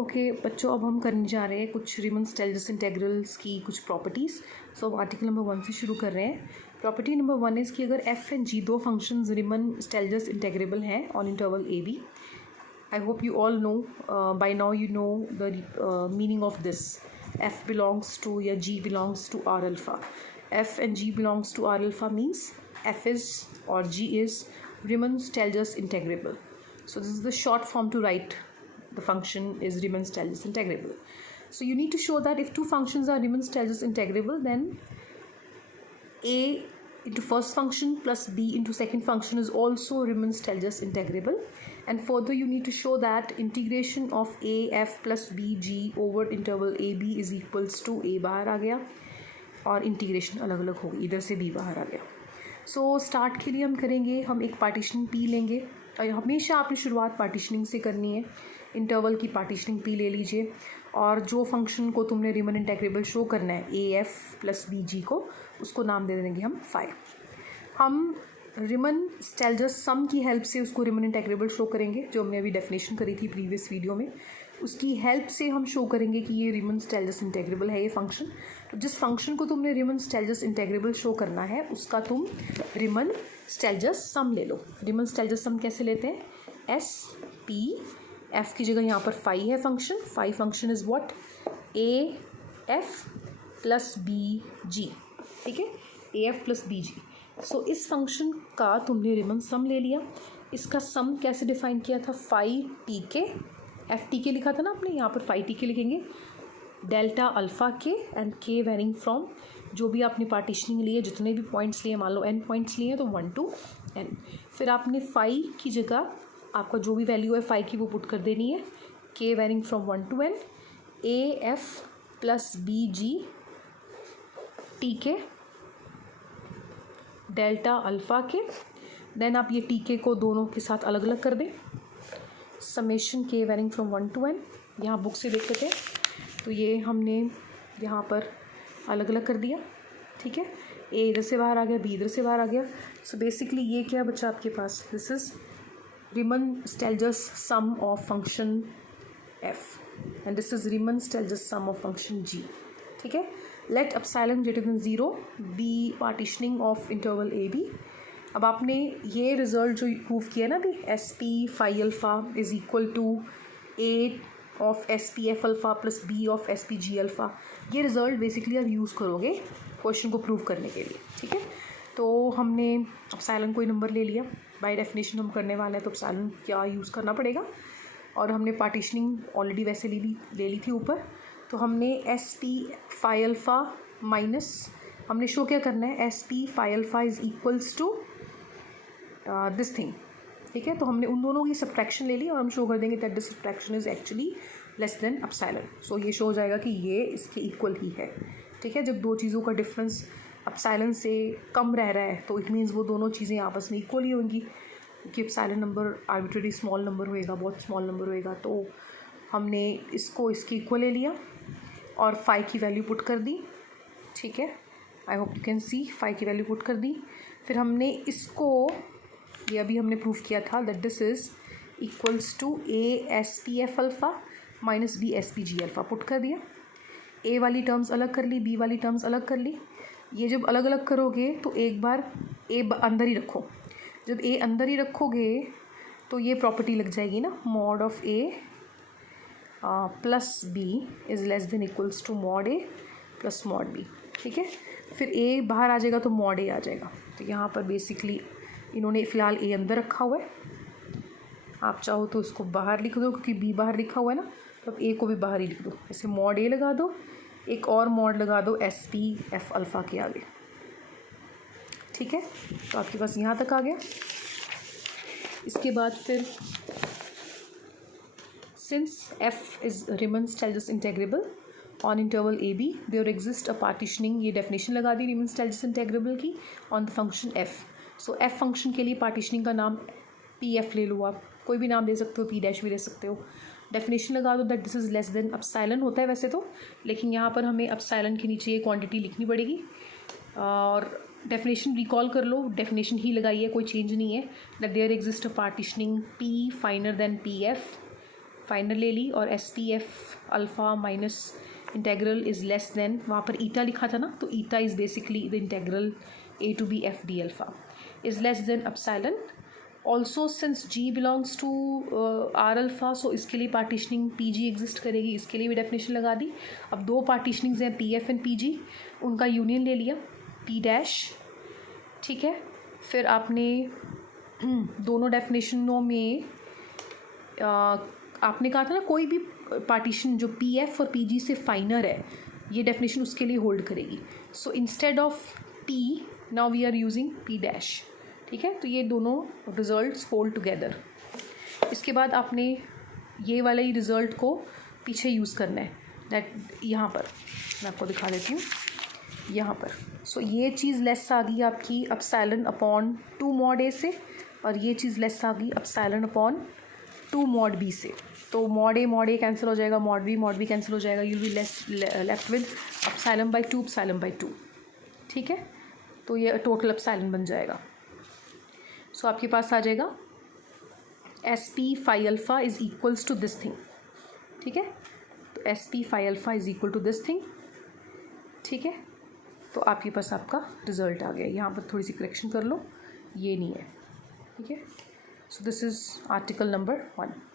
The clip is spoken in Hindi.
ओके बच्चों, अब हम करने जा रहे हैं कुछ रीमन स्टाइलस इंटीग्रल्स की कुछ प्रॉपर्टीज़। सो अब आर्टिकल नंबर 1 से शुरू कर रहे हैं। प्रॉपर्टी नंबर 1 इज़ कि अगर एफ एंड जी दो फंक्शंस रीमन स्टाइलस इंटीग्रेबल हैं on interval A B. I hope you all know, by now you know the meaning of this. F belongs to या G belongs to R alpha. F and G belongs to R alpha means F is और G is Riemann Stieltjes integrable. So this is the short form to write the function is Riemann-Stieltjes integrable. So you need to show that if two functions are Riemann-Stieltjes integrable, then a into first function plus b into second function is also Riemann-Stieltjes integrable. And further you need to show that integration of a f plus b g over interval a b is equals to a बाहर आ गया और इंटीग्रेशन अलग अलग होगी, इधर से b बाहर आ गया. सो स्टार्ट के लिए हम करेंगे, हम एक पार्टीशन p लेंगे. हमेशा आपने शुरुआत पार्टीशनिंग से करनी है. इंटरवल की पार्टीशनिंग पी ले लीजिए और जो फंक्शन को तुमने रीमन इंटीग्रेबल शो करना है ए एफ प्लस बी जी को, उसको नाम दे देंगे हम फाई. हम रीमन स्टाइलस सम की हेल्प से उसको रीमन इंटीग्रेबल शो करेंगे, जो हमने अभी डेफिनेशन करी थी प्रीवियस वीडियो में. उसकी हेल्प से हम शो करेंगे कि ये रीमन स्टाइलस इंटीग्रेबल है ये फंक्शन. तो जिस फंक्शन को तुमने रीमन स्टाइलस इंटीग्रेबल शो करना है उसका तुम रीमन स्टाइलस सम ले लो. रीमन स्टाइलस सम कैसे लेते हैं? एस पी एफ की जगह यहाँ पर फाई है function. Phi function is what? A F plus B G. ठीक है, A F plus B G. So इस फंक्शन का तुमने रीमन सम ले लिया. इसका सम कैसे डिफाइन किया था? फाई टी के, एफ टी के लिखा था ना आपने, यहाँ पर फाई टी के लिखेंगे. डेल्टा अल्फ़ा के एंड के वेरिंग फ्रॉम जो भी आपने पार्टीशनिंग लिए, जितने भी पॉइंट्स लिए, मान लो n पॉइंट्स लिए तो 1 to n. फिर आपने फाई की जगह आपका जो भी वैल्यू है फाई की वो पुट कर देनी है. k varying from 1 to n, A F plus B G T K delta alpha K. Then आप ये टी के को दोनों के साथ अलग अलग कर दें. Summation k varying from 1 to n. यहाँ बुक से देख लेते हैं तो ये हमने यहाँ पर अलग अलग कर दिया. ठीक है, ए इधर से बाहर आ गया, बी इधर से बाहर आ गया. सो बेसिकली ये क्या बचा आपके पास? This is Riemann Stieltjes sum of function F and this is Riemann Stieltjes sum of function G. ठीक है, let epsilon greater than 0 be partitioning of interval A B. अब आपने ये रिजल्ट जो प्रूव किया ना अभी, S P phi alpha is equal to A of S P F alpha plus B of S P G alpha, ये रिज़ल्ट बेसिकली आप यूज़ करोगे क्वेश्चन को प्रूव करने के लिए. ठीक है, तो हमने एप्सिलॉन कोई नंबर ले लिया. बाय डेफिनेशन हम करने वाले हैं तो एप्सिलॉन क्या यूज़ करना पड़ेगा. और हमने पार्टीशनिंग ऑलरेडी वैसे ले ली थी ऊपर. तो हमने S P phi alpha minus, हमने शो क्या करना है? S P phi alpha is equals to this thing. ठीक है, तो हमने उन दोनों की सब्ट्रैक्शन ले ली और हम शो कर देंगे that this subtraction is actually less than epsilon. So ये शो हो जाएगा कि ये इसके इक्वल ही है. ठीक है, जब दो चीज़ों का डिफरेंस एप्सिलॉन से कम रह रहा है तो इट मीन्स वो दोनों चीज़ें आपस में इक्वल ही होंगी. क्योंकि epsilon number arbitrary small number होएगा, बहुत स्मॉल नंबर होएगा. तो हमने इसको इसके इक्वल ले लिया और फाई की वैल्यू पुट कर दी. ठीक है, I hope you can see, phi की वैल्यू पुट कर दी. फिर हमने इसको, ये अभी हमने प्रूव किया था that this is equals to A S P F alpha minus B S P G alpha put कर दिया. ए वाली टर्म्स अलग कर ली, बी वाली टर्म्स अलग कर ली. ये जब अलग अलग करोगे तो एक बार ए अंदर ही रखो. जब ए अंदर ही रखोगे तो ये प्रॉपर्टी लग जाएगी ना, mod of A plus B is less than equals to mod A plus mod B. ठीक है, फिर ए बाहर आ जाएगा तो मॉड ए आ जाएगा. तो यहाँ पर बेसिकली इन्होंने फ़िलहाल ए अंदर रखा हुआ है. आप चाहो तो इसको बाहर लिख दो क्योंकि बी बाहर लिखा हुआ है ना, तो अब ए को भी बाहर ही लिख दो. ऐसे मॉड ए लगा दो, एक और मॉड लगा दो एस पी एफ अल्फ़ा के आगे. ठीक है, तो आपके पास यहाँ तक आ गया. इसके बाद फिर since F is Riemann Stieltjes integrable on interval A B there exist a partitioning, ये डेफिनेशन लगा दी रीमन स्टाइलस इंटीग्रेबल की on the function F. So F function के लिए पार्टीशनिंग का नाम पी एफ ले लो. आप कोई भी नाम दे सकते हो, पी डैश भी दे सकते हो. डेफिनेशन लगा दो that this is less than epsilon होता है वैसे तो, लेकिन यहाँ पर हमें एप्सिलॉन के नीचे ये क्वांटिटी लिखनी पड़ेगी. और डेफिनेशन रिकॉल कर लो, डेफिनेशन ही लगाई है, कोई चेंज नहीं है. That there exist a partitioning P finer than P F final ले ली और S P F alpha minus integral is less than, वहाँ पर ईटा लिखा था ना, तो eta is basically the integral A to B F D alpha is less than epsilon. Also since G belongs to R alpha, so इसके लिए पार्टीशनिंग पी जी एग्जिस्ट करेगी, इसके लिए भी डेफिनेशन लगा दी. अब दो पार्टीशनिंग्स हैं P F and P G, उनका यूनियन ले लिया पी डैश. ठीक है, फिर आपने दोनों डेफिनेशनों में आपने कहा था ना कोई भी पार्टीशन जो पी एफ और पी जी से फाइनर है, ये डेफिनेशन उसके लिए होल्ड करेगी. So instead of P now we are using P dash. ठीक है, तो ये दोनों रिजल्ट्स होल्ड टुगेदर. इसके बाद आपने ये वाला ही रिज़ल्ट को पीछे यूज़ करना है, दैट यहाँ पर मैं आपको दिखा देती हूँ यहाँ पर. सो ये चीज़ लेस आ गई आपकी एप्सिलॉन अपॉन 2 मॉड ए से, और ये चीज़ लेस आ गई एप्सिलॉन अपॉन 2 मॉड बी से. तो मॉड ए कैंसिल हो जाएगा, मॉड बी कैंसिल हो जाएगा, you'll be left with epsilon by 2 epsilon by 2. ठीक है, तो ये टोटल एप्सिलॉन बन जाएगा. सो आपके पास आ जाएगा S P phi alpha is equals to this thing. ठीक है, तो S P phi alpha is equal to this thing. ठीक है, तो आपके पास आपका रिज़ल्ट आ गया. यहाँ पर थोड़ी सी करेक्शन कर लो, ये नहीं है. ठीक है, so this is article number 1.